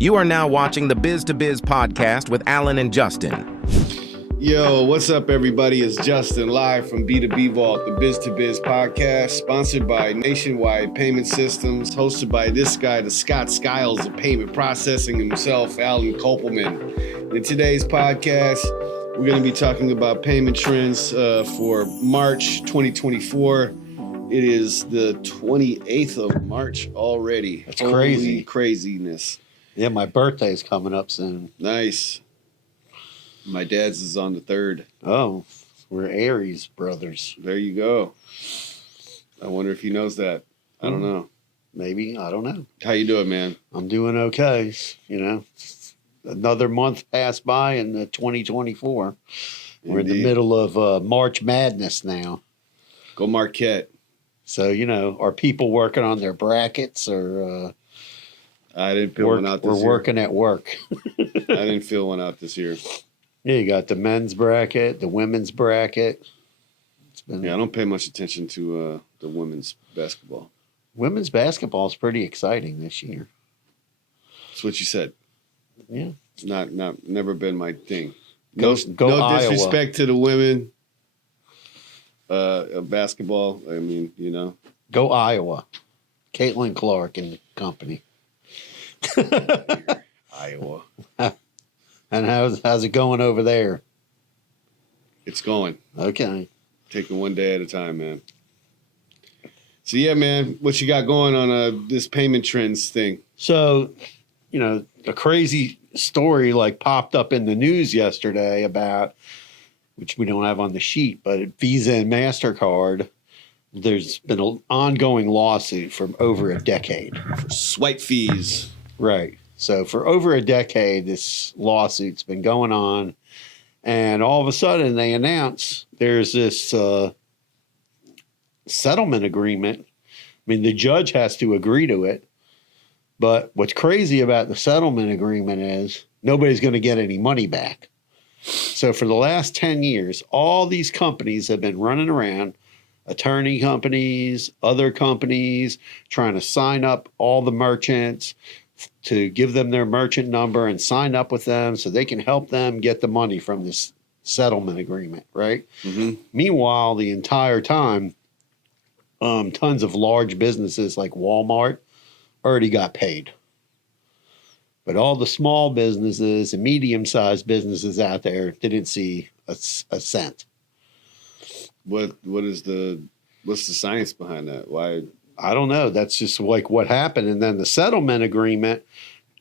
You are now watching the Biz to Biz podcast with Alan and Justin. Yo, what's up, everybody? It's Justin live from B2B Vault, the Biz to Biz podcast, sponsored by Nationwide Payment Systems, hosted by this guy, the Scott Skiles of payment processing himself, Alan Kopelman. In today's podcast, we're going to be talking about payment trends for March 2024. It is the 28th of March already. That's crazy. Holy craziness. Yeah, my birthday's coming up soon. Nice. My dad's is on the 3rd. Oh, we're Aries brothers. There you go. I wonder if he knows that. I don't know. Maybe. I don't know. How you doing, man? I'm doing okay. You know, another month passed by in 2024. We're in the middle of March Madness now. Go Marquette. So, you know, are people working on their brackets or I didn't fill one out this year. We're working at work. I didn't fill one out this year. Yeah, you got the men's bracket, the women's bracket. I don't pay much attention to the women's basketball. Women's basketball is pretty exciting this year. That's what you said. Yeah. It's never been my thing. Go no Iowa. disrespect to the women of basketball. I mean, you know. Go Iowa. Caitlin Clark and company. Iowa. And how's it going over there? It's going. Okay. Taking one day at a time, man. So, yeah, man, what you got going on this payment trends thing? So, you know, a crazy story like popped up in the news yesterday about, which we don't have on the sheet, but at Visa and MasterCard, there's been an ongoing lawsuit for over a decade. For swipe fees. Right. So for over a decade, this lawsuit's been going on. And all of a sudden they announce there's this settlement agreement. I mean, the judge has to agree to it. But what's crazy about the settlement agreement is nobody's going to get any money back. So for the last 10 years, all these companies have been running around, attorney companies, other companies, trying to sign up all the merchants to give them their merchant number and sign up with them so they can help them get the money from this settlement agreement, right? Mm-hmm. Meanwhile, the entire time, tons of large businesses like Walmart already got paid. But all the small businesses and medium-sized businesses out there didn't see a cent. What's the science behind that? Why? I don't know. That's just like what happened. And then the settlement agreement,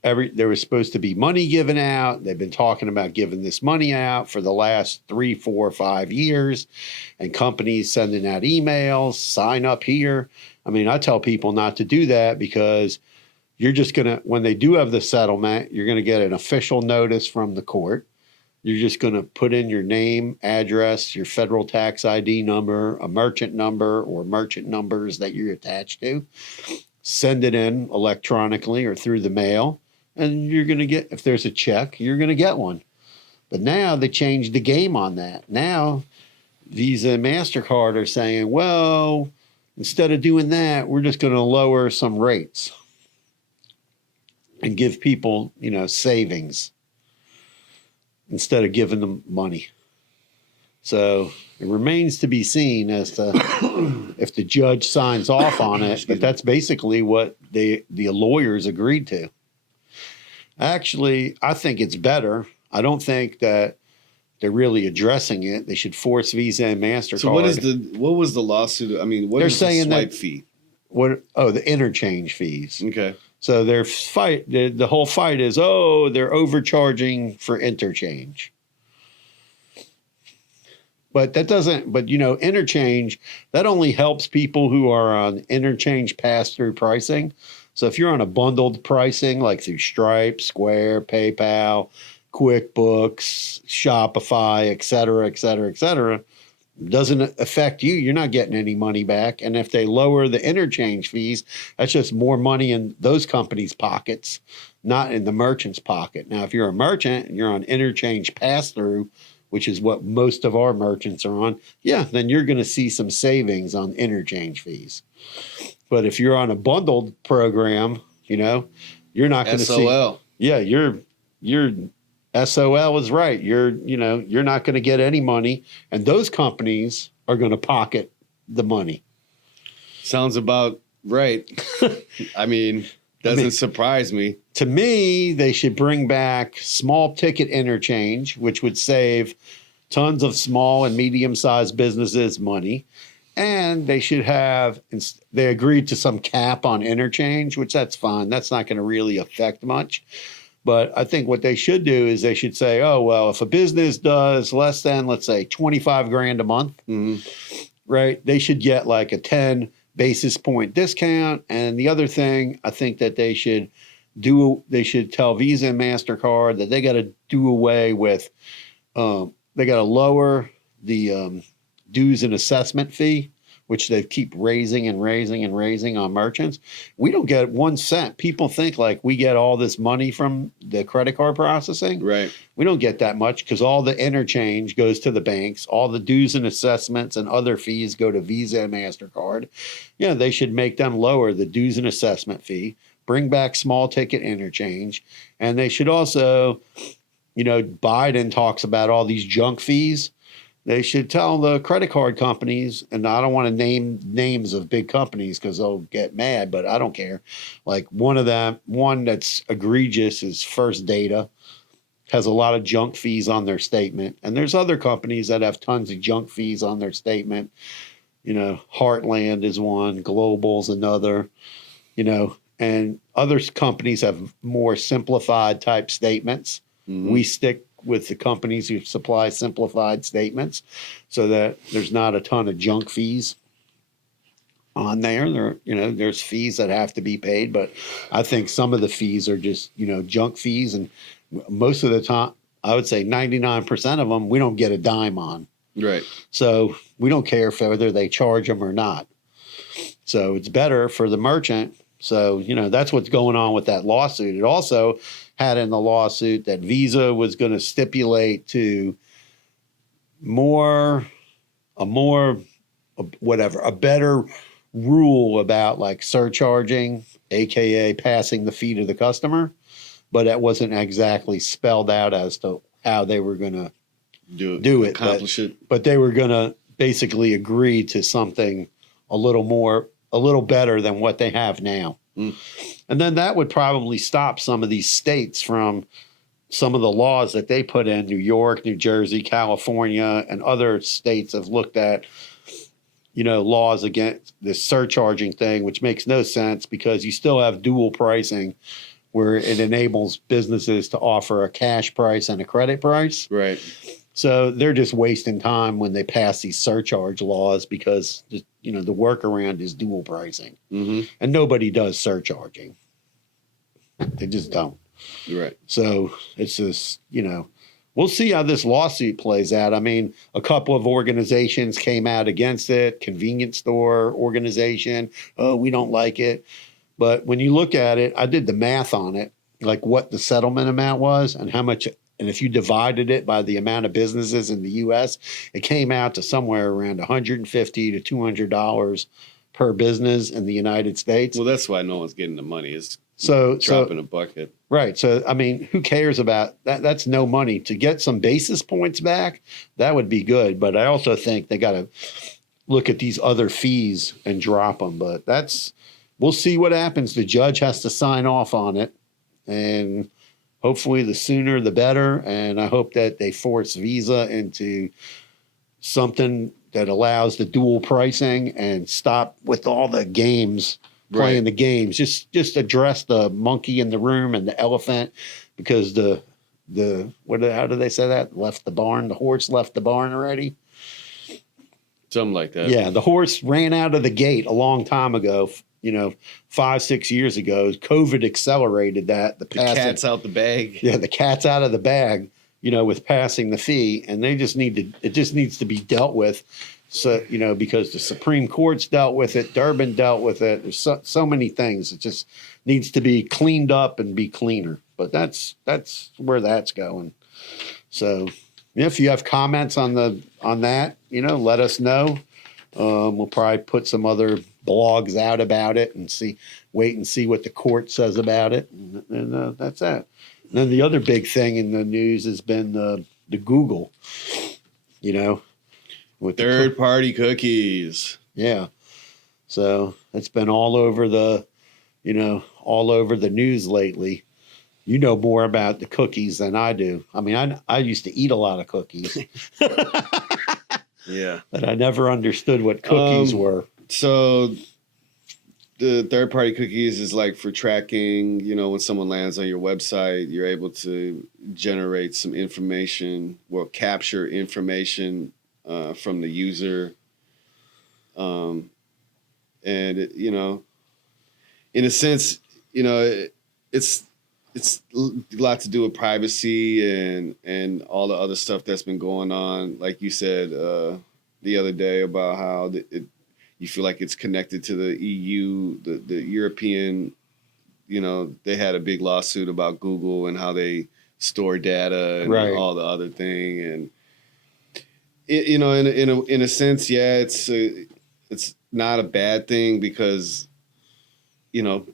there was supposed to be money given out. They've been talking about giving this money out for the last 3, 4, 5 years, and companies sending out emails, sign up here. I mean, I tell people not to do that because you're just going to, when they do have the settlement, you're going to get an official notice from the court. You're just going to put in your name, address, your federal tax ID number, a merchant number or merchant numbers that you're attached to. Send it in electronically or through the mail. And you're going to get, if there's a check, you're going to get one. But now they changed the game on that. Now Visa and MasterCard are saying, well, instead of doing that, we're just going to lower some rates and give people, you know, savings instead of giving them money. So it remains to be seen as to if the judge signs off on it, but that's basically what the lawyers agreed to. Actually, I think it's better. I don't think that they're really addressing it. They should force Visa and MasterCard. So what was the lawsuit? I mean, what is the swipe fee? The interchange fees. Okay. So the whole fight is, they're overcharging for interchange. But interchange, that only helps people who are on interchange pass-through pricing. So if you're on a bundled pricing, like through Stripe, Square, PayPal, QuickBooks, Shopify, et cetera, doesn't affect you. You're not getting any money back. And if they lower the interchange fees, that's just more money in those companies' pockets, not in the merchant's pocket. Now, if you're a merchant and you're on interchange pass-through, which is what most of our merchants are on, then you're going to see some savings on interchange fees. But if you're on a bundled program, you're not going to see. yeah, your SOL is right. You're not going to get any money, and those companies are going to pocket the money. Sounds about right. I mean, doesn't surprise me. To me, they should bring back small ticket interchange, which would save tons of small and medium-sized businesses money. And they should have, they agreed to some cap on interchange, which that's fine. That's not going to really affect much. But I think what they should do is they should say, oh, well, if a business does less than, let's say, 25 grand a month, right, they should get like a 10 basis point discount. And the other thing I think that they should tell Visa and MasterCard that they got to do away with, they got to lower the dues and assessment fee, which they keep raising and raising and raising on merchants. We don't get 1 cent. People think like we get all this money from the credit card processing. Right. We don't get that much because all the interchange goes to the banks. All the dues and assessments and other fees go to Visa and MasterCard. Yeah, they should make them lower the dues and assessment fee, bring back small ticket interchange. And they should also, Biden talks about all these junk fees. They should tell the credit card companies, and I don't want to name names of big companies because they'll get mad, but I don't care. Like one that's egregious is First Data, has a lot of junk fees on their statement. And there's other companies that have tons of junk fees on their statement. Heartland is one, Global's another, and other companies have more simplified type statements. Mm-hmm. We stick with the companies who supply simplified statements so that there's not a ton of junk fees on there. There's fees that have to be paid, but I think some of the fees are just, junk fees. And most of the time, I would say 99% of them, we don't get a dime on. Right. So we don't care whether they charge them or not. So it's better for the merchant. So, that's what's going on with that lawsuit. It also had in the lawsuit that Visa was going to stipulate to a better rule about like surcharging, AKA passing the fee to the customer, but that wasn't exactly spelled out as to how they were going to do it. Accomplish it. But they were going to basically agree to something a little better than what they have now. Mm. And then that would probably stop some of these states from some of the laws that they put in. New York, New Jersey, California, and other states have looked at, laws against this surcharging thing, which makes no sense because you still have dual pricing where it enables businesses to offer a cash price and a credit price. Right. So they're just wasting time when they pass these surcharge laws because, the workaround is dual pricing. Mm-hmm. And nobody does surcharging. They just don't. Right. So it's just, we'll see how this lawsuit plays out. I mean, a couple of organizations came out against it, convenience store organization. Oh, we don't like it. But when you look at it, I did the math on it, like what the settlement amount was and how much. And if you divided it by the amount of businesses in the U.S., it came out to somewhere around $150 to $200 per business in the United States. Well, that's why no one's getting the money. It's dropping a bucket. Right. So, I mean, who cares about that? That's no money. To get some basis points back, that would be good. But I also think they got to look at these other fees and drop them. But we'll see what happens. The judge has to sign off on it. And hopefully the sooner the better. And I hope that they force Visa into something that allows the dual pricing and stop with all the games, playing the games. Just address the monkey in the room and the elephant, because how do they say that? Left the barn. The horse left the barn already. Something like that. Yeah. The horse ran out of the gate a long time ago. 5-6 years ago. COVID accelerated that. The cat's out the bag. Yeah, the cat's out of the bag, with passing the fee. And it just needs to be dealt with. So, because the Supreme Court's dealt with it, Durbin dealt with it. There's so many things. It just needs to be cleaned up and be cleaner. But that's where that's going. So if you have comments on that, let us know. We'll probably put some other blogs out about it and wait and see what the court says about it. And that's that. And then the other big thing in the news has been the Google, with third-party cookies. Yeah. So it's been all over the news lately. You know more about the cookies than I do. I mean, I used to eat a lot of cookies. Yeah. But I never understood what cookies were. So the third-party cookies is like for tracking, when someone lands on your website, you're able to generate some information or capture information from the user. And, in a sense, it's a lot to do with privacy and all the other stuff that's been going on. Like you said the other day about how you feel like it's connected to the EU, the European, they had a big lawsuit about Google and how they store data and all the other thing. And, in a sense, yeah, it's not a bad thing because,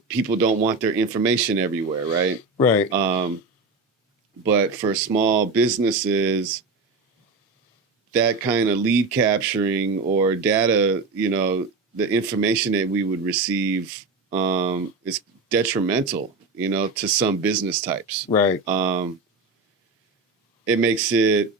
people don't want their information everywhere, right? Right. But for small businesses, that kind of lead capturing or data, the information that we would receive is detrimental, to some business types. Right. It makes it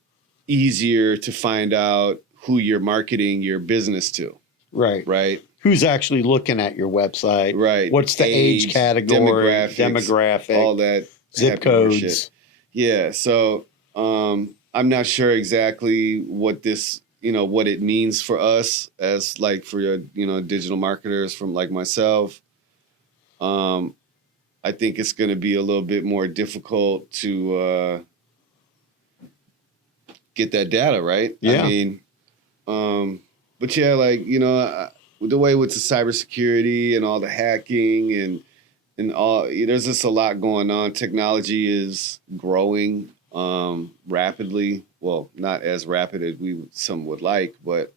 easier to find out who you're marketing your business to. Right. Right. Who's actually looking at your website? Right. What's the age category, demographic, all that zip codes? Yeah. So I'm not sure exactly what this, what it means for us as like for digital marketers from like myself. I think it's going to be a little bit more difficult to get that data, right? Yeah. I mean, but yeah, like, the way with the cybersecurity and all the hacking and all, there's just a lot going on. Technology is growing rapidly. Well, not as rapid as some would like, but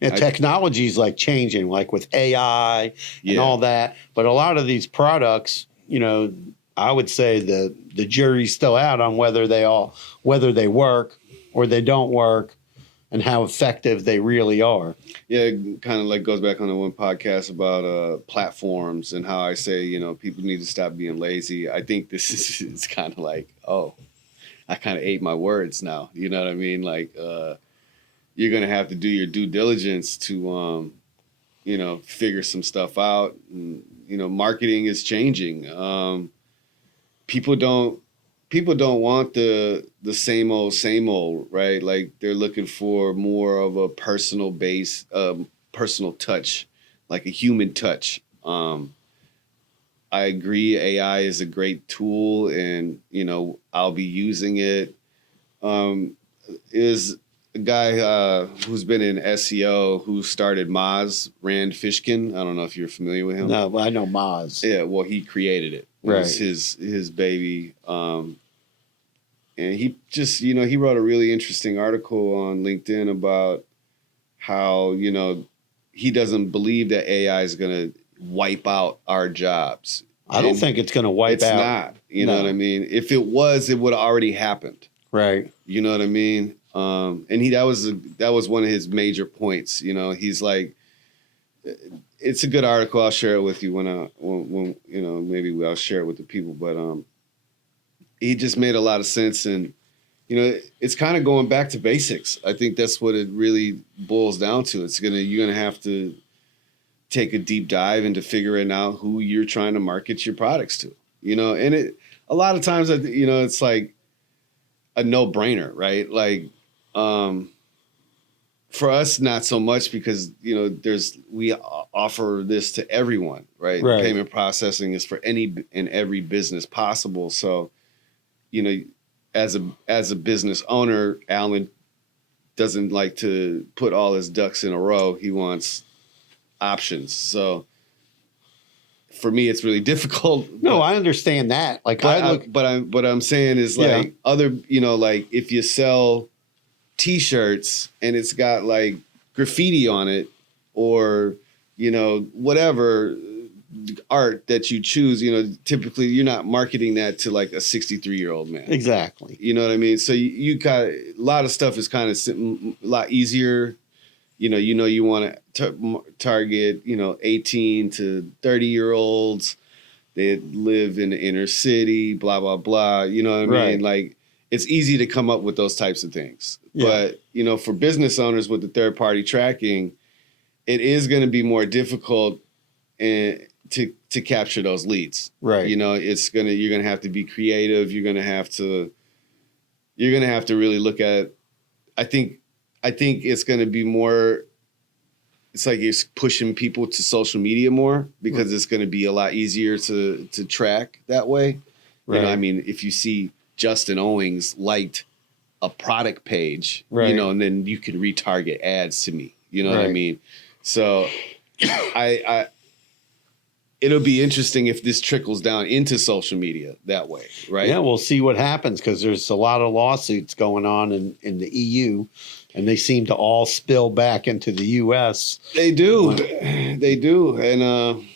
technology is like changing, like with AI and all that. But a lot of these products, I would say the jury's still out on whether they work or they don't work, and how effective they really are. Yeah, it kind of like goes back on the one podcast about platforms and how I say, people need to stop being lazy. I think this is kind of like, I kind of ate my words now. You know what I mean? Like, you're going to have to do your due diligence to, figure some stuff out. And, marketing is changing. People don't want the same old, right? Like they're looking for more of a personal base, personal touch, like a human touch. I agree. AI is a great tool and, I'll be using it. Is a guy who's been in SEO who started Moz, Rand Fishkin. I don't know if you're familiar with him. No, well, I know Moz. Yeah, well, he created it. It was his baby. And he just, he wrote a really interesting article on LinkedIn about how, he doesn't believe that AI is going to wipe out our jobs. I don't think it's going to wipe out. It's not. You know what I mean? If it was, it would have already happened. Right. You know what I mean? And that was one of his major points. He's like, it's a good article. I'll share it with you when maybe I'll share it with the people. But he just made a lot of sense, and it's kind of going back to basics. I think that's what it really boils down to. You're gonna have to take a deep dive into figuring out who you're trying to market your products to. And a lot of times, it's like a no-brainer, right? Like, for us, not so much because, we offer this to everyone, right? Payment processing is for any and every business possible. So, as a business owner, Alan doesn't like to put all his ducks in a row. He wants options. So for me, it's really difficult. No, I understand that. Like what I'm saying is like other, like if you sell T-shirts and it's got like graffiti on it, or, whatever art that you choose, typically you're not marketing that to like a 63-year-old man. Exactly. You know what I mean? So you got a lot of stuff is kind of a lot easier. You want to target, 18 to 30-year-olds that live in the inner city, blah, blah, blah. You know what I mean? Right. Like, it's easy to come up with those types of things. Yeah. But, for business owners with the third-party tracking, it is going to be more difficult to capture those leads. Right. You're gonna have to be creative. You're gonna have to really look at. I think it's gonna be more. It's like you're pushing people to social media more because it's gonna be a lot easier to track that way. Right. I mean, if you see Justin Owings liked a product page, right. And then you can retarget ads to me. You know what I Right. mean? So I it'll be interesting if this trickles down into social media that way, right? Yeah, we'll see what happens because there's a lot of lawsuits going on in the EU, and they seem to all spill back into the U.S. They do. They do. And,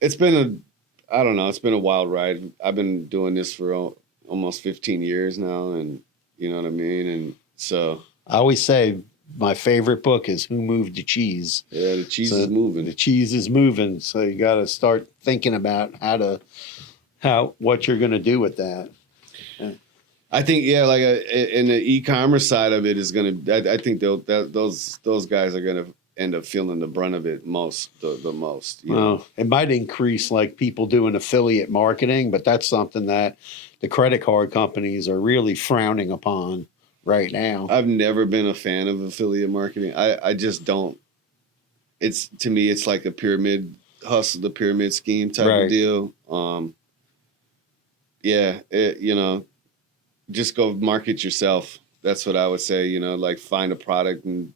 it's been it's been a wild ride. I've been doing this for almost 15 years now, and you know what I mean? And so I always say my favorite book is Who Moved the Cheese? Yeah, the cheese is moving. The cheese is moving. So you got to start thinking about what you're going to do with that. I think, like in the e-commerce side of it is going to, I think those guys are going to end up feeling the brunt of it the most. Well, it might increase like people doing affiliate marketing, but that's something that the credit card companies are really frowning upon right now. I've never been a fan of affiliate marketing. I just don't. To me, it's like a pyramid hustle, the pyramid scheme type of deal. Just go market yourself. That's what I would say. Like find a product and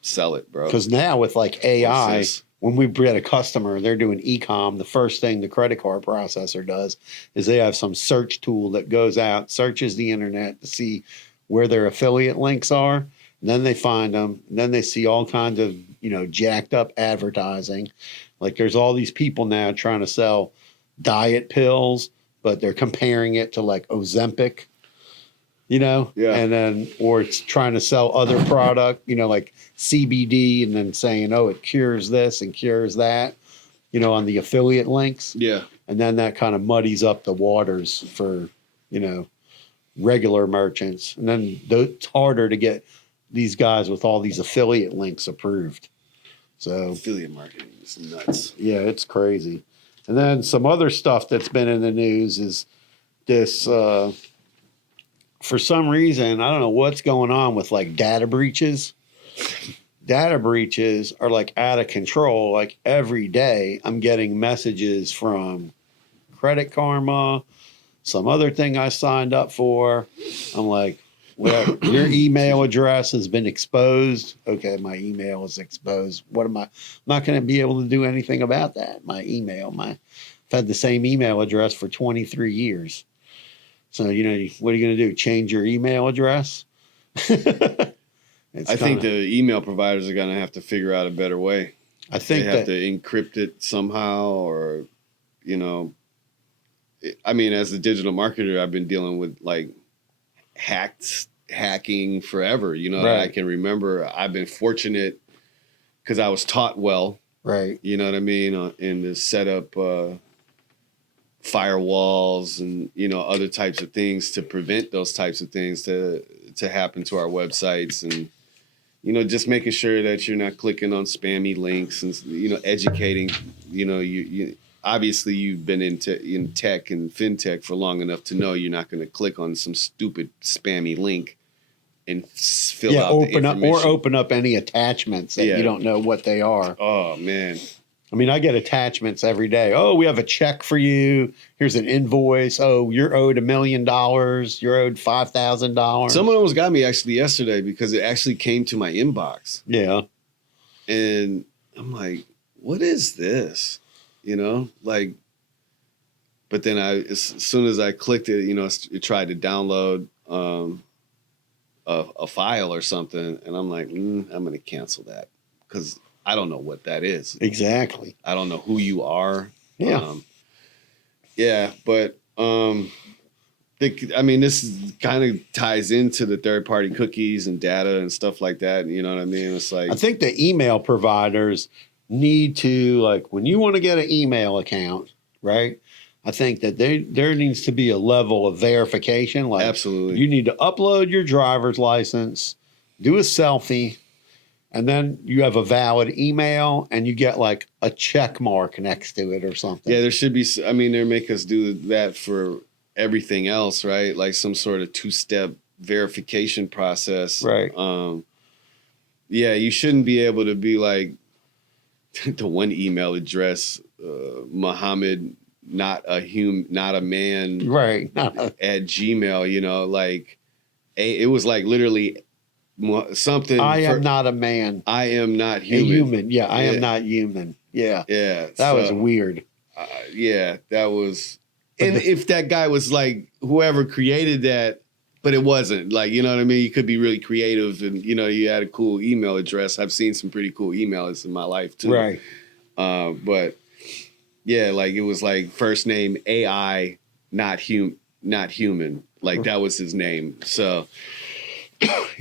sell it, bro. Because now with like AI, when we get a customer, they're doing e-com, the first thing the credit card processor does is they have some search tool that goes out, searches the internet to see where their affiliate links are. And then they find them. And then they see all kinds of, jacked up advertising. Like there's all these people now trying to sell diet pills, but they're comparing it to like Ozempic, Yeah. And then, or it's trying to sell other product, like CBD and then saying, oh, it cures this and cures that, on the affiliate links. Yeah. And then that kind of muddies up the waters for, regular merchants. And then it's harder to get these guys with all these affiliate links approved. So affiliate marketing is nuts. Yeah, it's crazy. And then some other stuff that's been in the news is this, for some reason, I don't know what's going on with like data breaches. Data breaches are like out of control. Like every day I'm getting messages from Credit Karma, some other thing I signed up for. I'm like, well, your email address has been exposed. Okay, my email is exposed. What am I? I'm not going to be able to do anything about that. My email, I've had the same email address for 23 years. So, what are you going to do? Change your email address? I think the email providers are going to have to figure out a better way. I think they have to encrypt it somehow, or, as a digital marketer, I've been dealing with like hacking forever. I can remember I've been fortunate because I was taught well. Right. You know what I mean? And to set up firewalls and, other types of things to prevent those types of things to happen to our websites. And, just making sure that you're not clicking on spammy links and, educating, you obviously you've been in tech and fintech for long enough to know you're not going to click on some stupid spammy link and fill out the information. Open up any attachments that you don't know what they are. Oh, man. I mean, I get attachments every day. Oh, we have a check for you. Here's an invoice. Oh, you're owed $1 million. You're owed $5,000. Someone almost got me actually yesterday because it actually came to my inbox. Yeah. And I'm like, what is this? But then as soon as I clicked it, it tried to download a file or something, and I'm like, I'm going to cancel that because I don't know what that is. Exactly. I don't know who you are. Yeah. But this kind of ties into the third-party cookies and data and stuff like that. You know what I mean? It's like, I think the email providers need to, like, when you want to get an email account, right? I think that there needs to be a level of verification. Like, absolutely, you need to upload your driver's license, do a selfie, and then you have a valid email, and you get like a check mark next to it or something. Yeah, there should be. I mean, they make us do that for everything else, right? Like some sort of two-step verification process, right? Yeah, you shouldn't be able to be like the one email address, Muhammad, not a man, right? at Gmail. You know, like it was like literally something. I am not a man. I am not human. A human. Yeah, I am not human. Yeah. Yeah. That was weird. Yeah, that was. And if that guy was like whoever created that, but it wasn't, like, you know what I mean? You could be really creative and, you know, you had a cool email address. I've seen some pretty cool emails in my life too. Right. But yeah, like it was like first name AI, not human. Like that was his name. So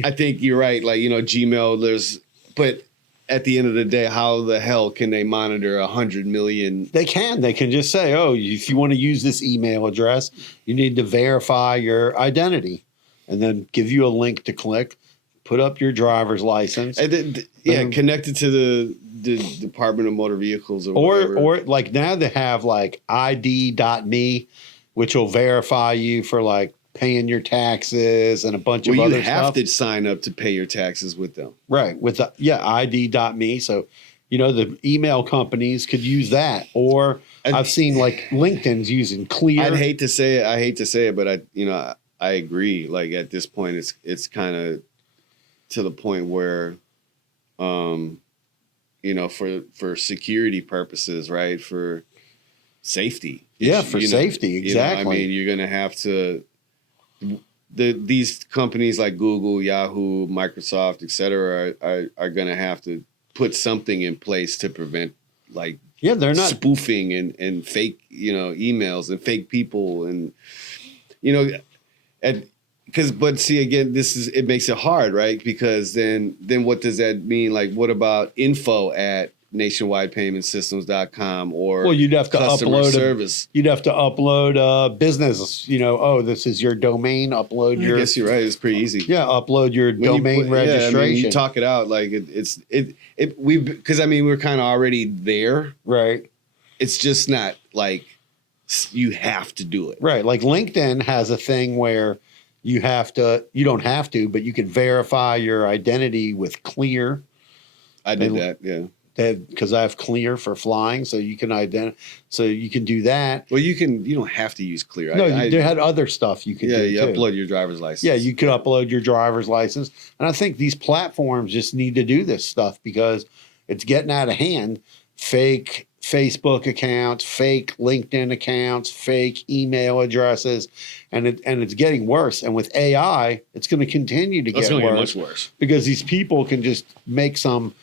I think you're right. Like, you know, Gmail, but at the end of the day, how the hell can they monitor 100 million? They can just say, oh, if you want to use this email address, you need to verify your identity, and then give you a link to click, put up your driver's license. And then, connected to the Department of Motor Vehicles or like now they have like ID.me, which will verify you for like paying your taxes and a bunch of other stuff. You have to sign up to pay your taxes with them. Right. With ID.me. So, you know, the email companies could use that. Or I've seen like LinkedIn's using Clear. I hate to say it, but I agree. Like at this point, it's kind of to the point where, you know, for security purposes, right? For safety. Yeah, for safety. Exactly. You know, I mean, you're going to have to. These companies like Google, Yahoo, Microsoft, et cetera, are going to have to put something in place to prevent like they're not spoofing and fake, you know, emails and fake people and, you know, but see, again, it makes it hard, right? Because then what does that mean? Like, what about info at nationwidepaymentsystems.com or you'd have to customer upload service? You'd have to upload business, you know, oh, this is your domain, upload I guess you're right. It's pretty easy. Yeah, upload your domain registration. Yeah, I mean, you talk it out like because I mean, we're kind of already there. Right. It's just not like you have to do it. Right. Like LinkedIn has a thing where you don't have to, but you can verify your identity with Clear. I did that. Yeah. Because I have Clear for flying, so you can so you can do that. Well, you don't have to use Clear. No, they had other stuff you could do. Yeah, you upload your driver's license. Yeah, you could upload your driver's license. And I think these platforms just need to do this stuff because it's getting out of hand. Fake Facebook accounts, fake LinkedIn accounts, fake email addresses, and it's getting worse. And with AI, it's going to continue to get much worse because these people can just write some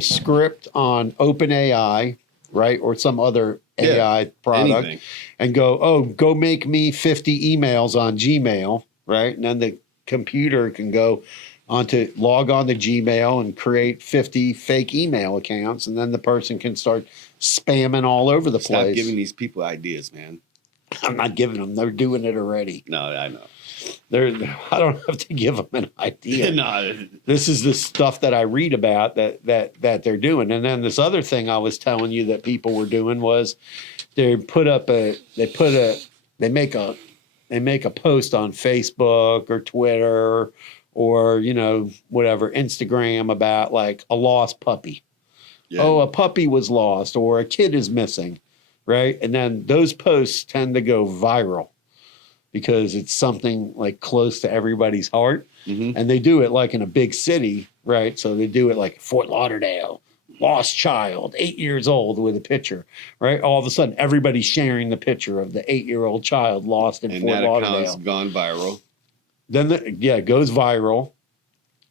script on OpenAI, right, or some other AI product, anything. And go make me 50 emails on Gmail, right? And then the computer can log on to Gmail and create 50 fake email accounts, and then the person can start spamming all over the place. Stop giving these people ideas, man. I'm not giving them; they're doing it already. No, I know. I don't have to give them an idea. No. This is the stuff that I read about that they're doing. And then this other thing I was telling you that people were doing was they make a post on Facebook or Twitter or, you know, whatever, Instagram about like a lost puppy. Yeah. Oh, a puppy was lost or a kid is missing, right? And then those posts tend to go viral because it's something like close to everybody's heart. Mm-hmm. And they do it like in a big city, right? So they do it like Fort Lauderdale, lost child, 8 years old with a picture, right? All of a sudden, everybody's sharing the picture of the 8-year-old child lost in Fort Lauderdale. And that account's gone viral. Then it goes viral.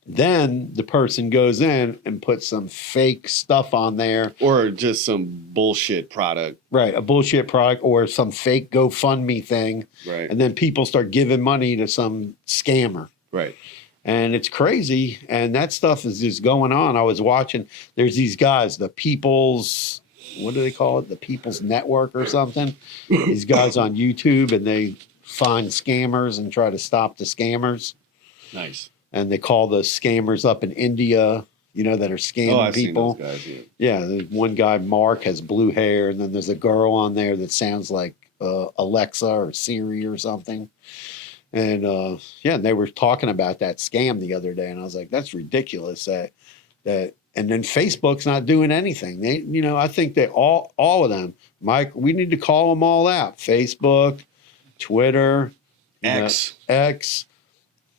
Then the person goes in and puts some fake stuff on there. Or just some bullshit product. Right. A bullshit product or some fake GoFundMe thing. Right. And then people start giving money to some scammer. Right. And it's crazy. And that stuff is just going on. I was watching, there's these guys, the People's, what do they call it? The People's Network or something. These guys on YouTube, and they find scammers and try to stop the scammers. Nice. And they call the scammers up in India, that are scamming I've people. seen those guys, Yeah, there's one guy, Mark, has blue hair, and then there's a girl on there that sounds like Alexa or Siri or something. And and they were talking about that scam the other day, and I was like, that's ridiculous. That and then Facebook's not doing anything. They, I think that all of them, Mike, we need to call them all out. Facebook, Twitter, X.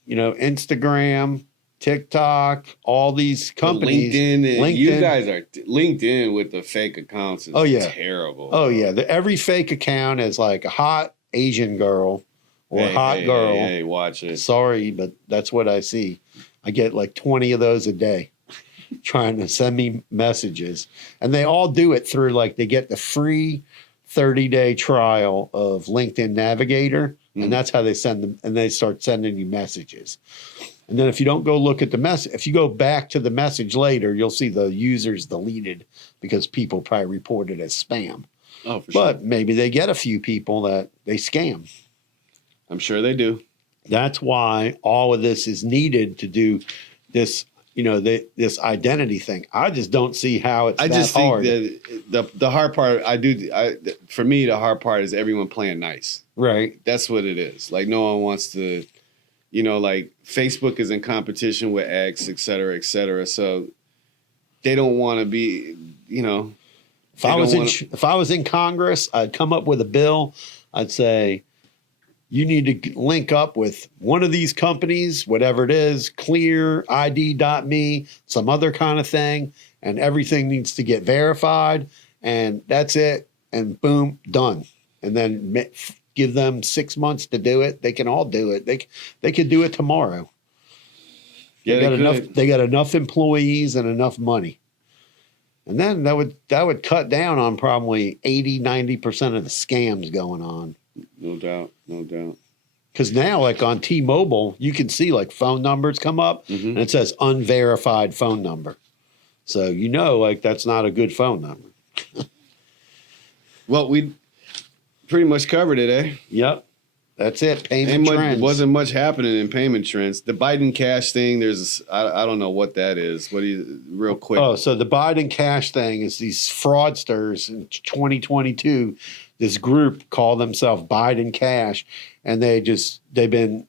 Instagram, TikTok, all these companies. LinkedIn. You guys are LinkedIn with the fake accounts is terrible. Oh, yeah. Every fake account is like a hot Asian girl or hot girl. Hey, watch it. Sorry, but that's what I see. I get like 20 of those a day trying to send me messages. And they all do it through they get the free 30-day trial of LinkedIn Navigator. And that's how they send them, and they start sending you messages. And then if you don't go look at the message, if you go back to the message later, you'll see the users deleted because people probably report it as spam. Oh, for sure. But maybe they get a few people that they scam. I'm sure they do. That's why all of this is needed to do this, this identity thing. I just don't see how it's hard. Think that the hard part, for me, the hard part is everyone playing nice. Right. That's what it is. No one wants to, Facebook is in competition with X, et cetera, et cetera. So they don't want to be, If I was in Congress, I'd come up with a bill. I'd say, you need to link up with one of these companies, whatever it is, Clear, ID.me, some other kind of thing, and everything needs to get verified, and that's it, and boom, done. And then give them 6 months to do it. They can all do it. They could do it tomorrow. They got enough employees and enough money. And then that would cut down on probably 80-90% of the scams going on. No doubt. Because now, on T-Mobile, you can see phone numbers come up and it says unverified phone number. So that's not a good phone number. Well, we pretty much covered it, eh? Yep. That's it. Payment trends. Wasn't much happening in payment trends. The Biden Cash thing, I don't know what that is. Real quick. Oh, so the Biden Cash thing is these fraudsters in 2022. This group called themselves Biden Cash, and they've been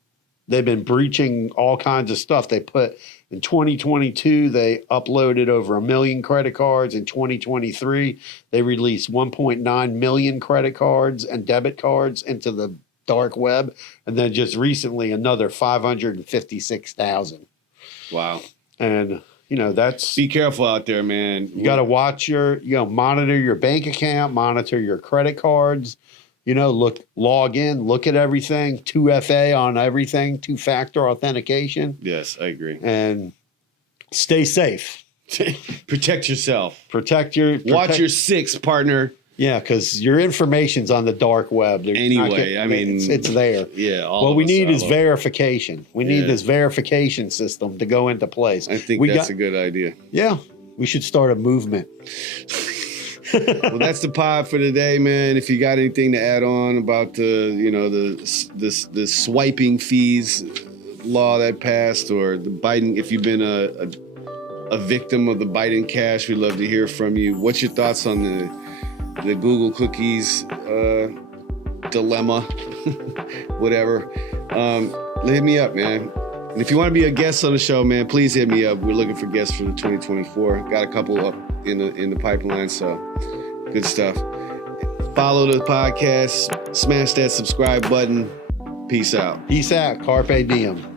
breaching all kinds of stuff. They put in 2022, they uploaded over 1 million credit cards. In 2023, they released 1.9 million credit cards and debit cards into the dark web, and then just recently another 556,000. Wow. And that's, be careful out there, man. You got to watch monitor your bank account, monitor your credit cards, log in, look at everything, 2FA on everything, 2-factor authentication. Yes, I agree. And stay safe. Protect yourself. Watch your six, partner. Yeah, because your information's on the dark web. It's there. Yeah. What we need is verification. We need this verification system to go into place. I think that's a good idea. Yeah, we should start a movement. Well, that's the pod for today, man. If you got anything to add on about the swiping fees law that passed, or the Biden, if you've been a victim of the Biden Cash, we'd love to hear from you. What's your thoughts on the Google cookies dilemma? Whatever. Hit me up, man. And if you want to be a guest on the show, man, please hit me up. We're looking for guests for the 2024. Got a couple up in the pipeline, so good stuff. Follow the podcast. Smash that subscribe button. Peace out. Peace out. Carpe diem.